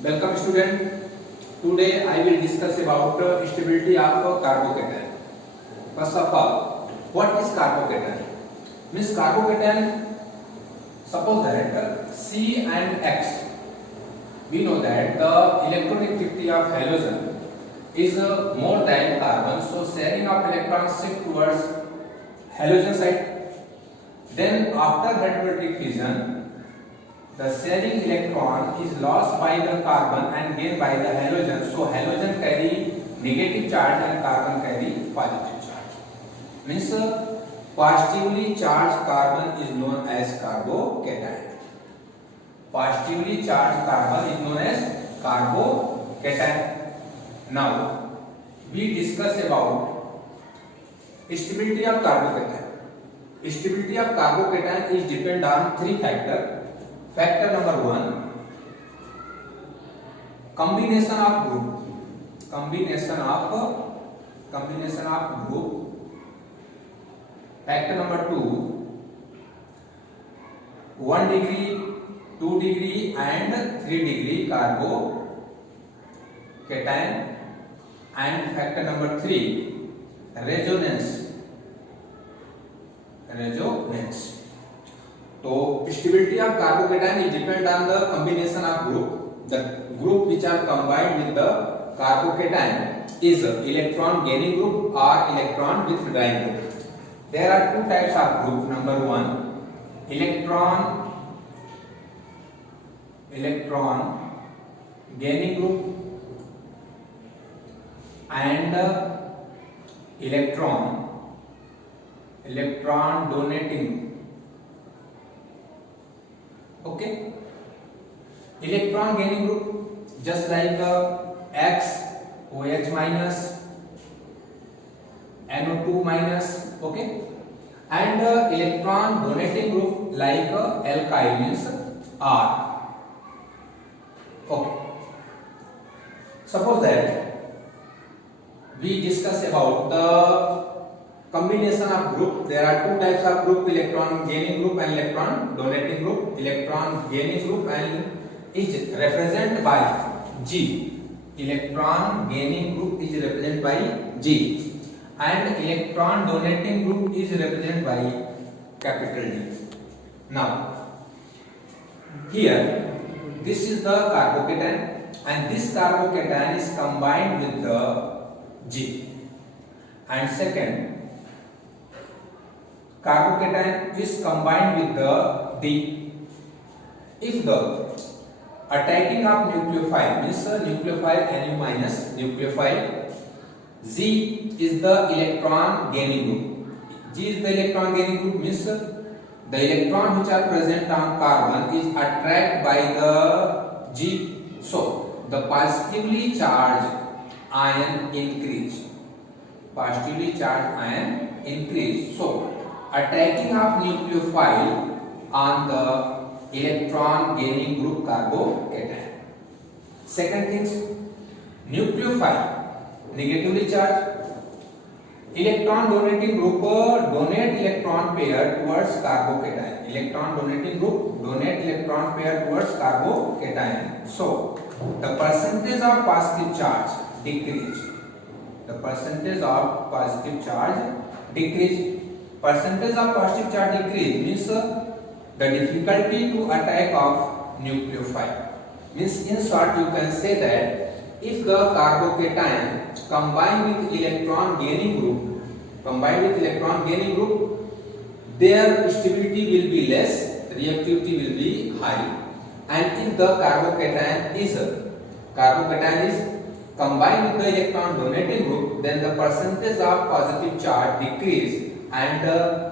Welcome student. Today I will discuss about stability of carbocation. First of all, what is carbocation? Means carbocation. Suppose that C and X. We know that the electronegativity of halogen is more than carbon, so sharing of electrons shift towards halogen side. Then after hydrolytic fission, the sharing electron is lost by the carbon and gained by the halogen. So halogen carry negative charge and carbon carry positive charge. Means positively charged carbon is known as carbocation. Positively charged carbon is known as carbocation. Now we discuss about stability of carbocation. Stability of carbocation is depend on three factors. Factor number 1, combination of group. Factor number 2, 1 degree, 2 degree and 3 degree carbocation. And factor number 3, resonance. So stability of carbocation is depend on the combination of group. The group which are combined with the carbocation is electron gaining group or electron withdrawing group. There are two types of group. Number 1, electron gaining group and electron donating. Okay, electron gaining group just like X, OH minus, NO2 minus. Okay, and electron donating group like alkyl means R. Okay, suppose that we discuss about the combination of group. There are two types of group: electron gaining group and electron donating group. Electron gaining group and is represented by G. Electron gaining group is represented by G, and electron donating group is represented by capital D. Now here this is the carbocation, and this carbocation is combined with the G. And second, carbocation is combined with the D. If the attacking of nucleophile means nucleophile Nu minus nucleophile, Z is the electron gaining group. G is the electron gaining group means the electron which are present on carbon is attracted by the G. So the positively charged ion increase. So attacking of nucleophile on the electron gaining group carbocation. Second things, nucleophile negatively charged. Electron donating group donate electron pair towards carbocation. Electron donating group donate electron pair towards carbocation. So the percentage of positive charge decrease. Percentage of positive charge decrease means the difficulty to attack of nucleophile. Means in short you can say that if the carbocation combined with electron gaining group, their stability will be less, reactivity will be high. And if the carbocation is combined with the electron donating group, then the percentage of positive charge decrease and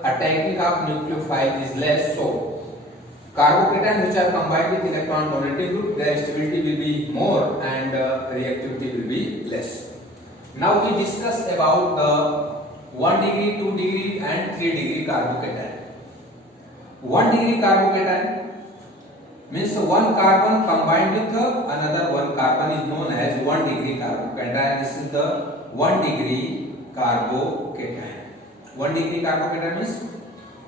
attacking of nucleophile is less. So carbocation which are combined with electron donating group, their stability will be more and reactivity will be less. Now we discuss about the 1 degree, 2 degree and 3 degree carbocation. 1 degree carbocation means one carbon combined with another one carbon is known as 1 degree carbocation. This is the 1 degree carbocation. 1 degree carbocation means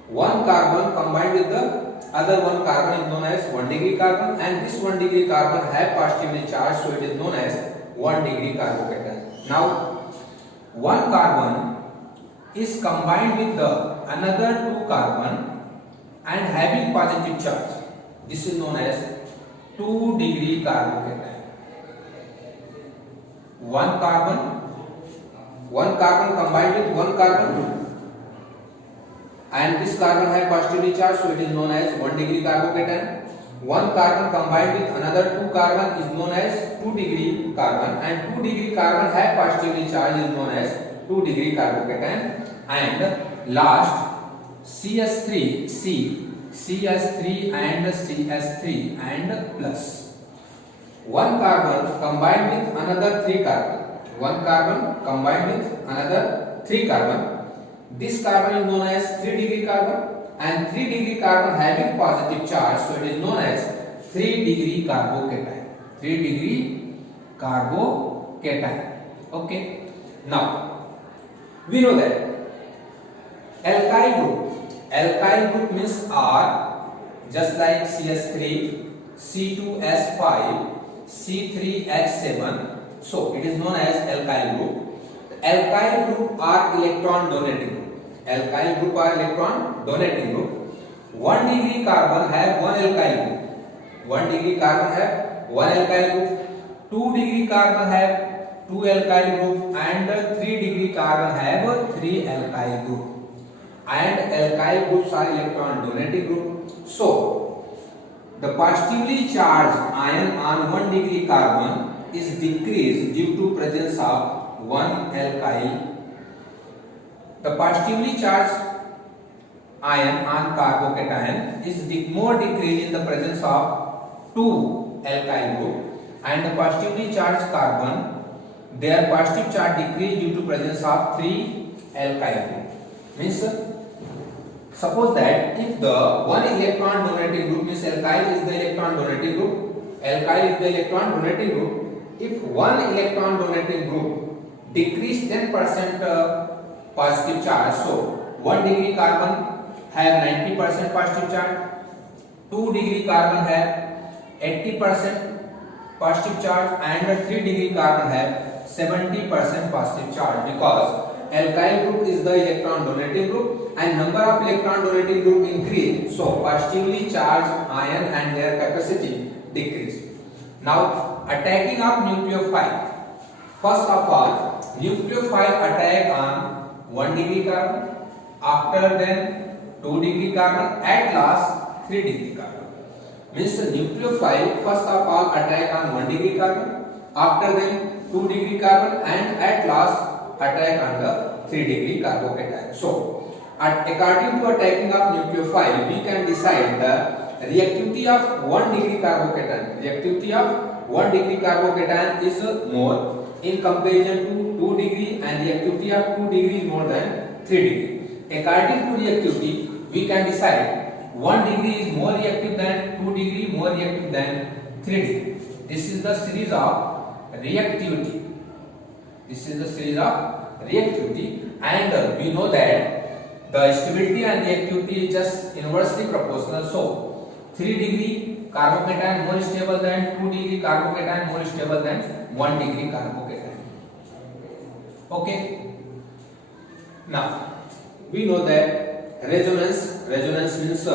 one carbon combined with the other one carbon is known as 1 degree carbon, and this 1 degree carbon have positively charged, so it is known as 1 degree carbocation. Now, one carbon is combined with the another 2 carbon and having positive charge. This is known as 2 degree carbocation. One carbon combined with one carbon, and this carbon have positively charged, so it is known as 1 degree carbocation. One carbon combined with another 2 carbon is known as 2 degree carbon, and 2 degree carbon have positively charged is known as 2 degree carbocation. And last, CS3 and CS3 and plus. One carbon combined with another 3 carbon. One carbon combined with another 3 carbon. This carbon is known as 3 degree carbon, and 3 degree carbon having positive charge, so it is known as 3 degree carbocation. 3 degree carbocation. Okay. Now we know that alkyl group means R, just like CS3, C2S5, C3H7, so it is known as alkyl group. Alkyl group are electron donating group. Alkyl group are electron donating group. 1 degree carbon have 1 alkyl group. 1 degree carbon have 1 alkyl group. 2 degree carbon have 2 alkyl group, and 3 degree carbon have 3 alkyl group. And alkyl groups are electron donating group. So the positively charged ion on 1 degree carbon is decreased due to presence of 1 alkyl. The positively charged ion on carbocation is more decreased in the presence of 2 alkyl group, and the positively charged carbon, their positive charge decreased due to presence of 3 alkyl group. Means suppose that if the one electron donating group, means alkyl is the electron donating group, alkyl is the electron donating group, if one electron donating group decrease 10% positive charge, so 1 degree carbon have 90% positive charge, 2 degree carbon have 80% positive charge, and 3 degree carbon have 70% positive charge, because alkyl group is the electron donating group and number of electron donating group increase, so positively charged ion and their capacity decrease. Now attacking of nucleophile. First of all, nucleophile attack on 1 degree carbon, after then 2 degree carbon, at last 3 degree carbon. Means the nucleophile first of all attack on 1 degree carbon, after then 2 degree carbon, and at last attack on the 3 degree carbocation. So according to attacking of nucleophile, we can decide the reactivity of 1 degree carbocation. Reactivity of 1 degree carbocation is more in comparison to 2 degree, and reactivity of 2 degree is more than 3 degree. According to reactivity, we can decide 1 degree is more reactive than 2 degree, more reactive than 3 degree. This is the series of reactivity. This is the series of reactivity, and we know that the stability and reactivity is just inversely proportional. So 3 degree carbocation more stable than 2 degree carbocation more stable than 1 degree carbocation. Okay. Now we know that resonance means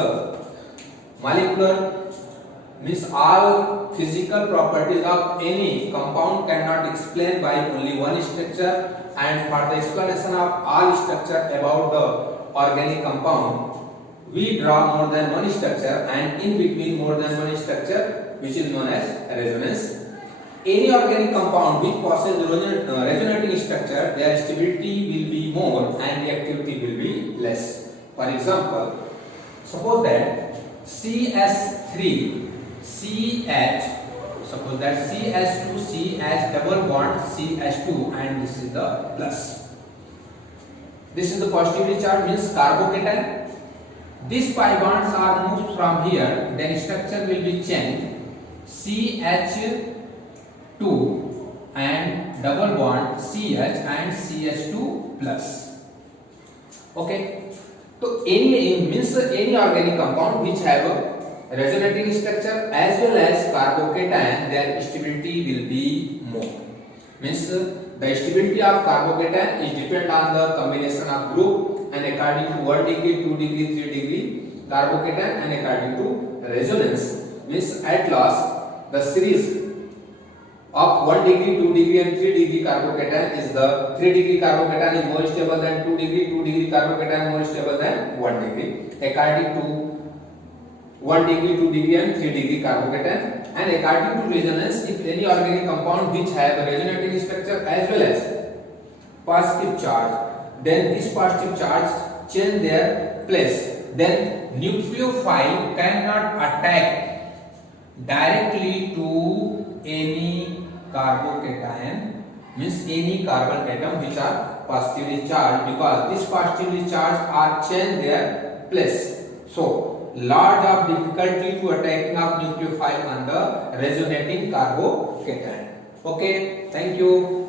molecular, means all physical properties of any compound cannot explain by only one structure, and for the explanation of all structure about the organic compound, we draw more than one structure, and in between more than one structure, which is known as resonance. Any organic compound which possesses resonating structure, their stability will be more and reactivity will be less. For example, suppose that CS3 CH, suppose that CH2 CH double bond CH2, and this is the plus. This is the positively charged, means carbocation. These pi bonds are moved from here, then structure will be changed. CH2 and double bond CH and CH2 plus. Okay. So any means any organic compound which have a resonating structure as well as carbocation, their stability will be more. Means the stability of carbocation is depend on the combination of group and according to 1 degree, 2 degree, 3 degree carbocation and according to resonance. Means at last the series of 1 degree, 2 degree and 3 degree carbocation is the 3 degree carbocation is more stable than 2 degree, 2 degree carbocation more stable than 1 degree according to 1 degree, 2 degree and 3 degree carbocation. And according to resonance, if any organic compound which have a resonating structure as well as positive charge, then this positive charge change their place. Then nucleophile cannot attack directly to any carbocation, means any carbon atom which are positively charged, because this positively charged are change their place. So lot of difficulty to attacking of nucleophile on the resonating carbocation. Okay, thank you.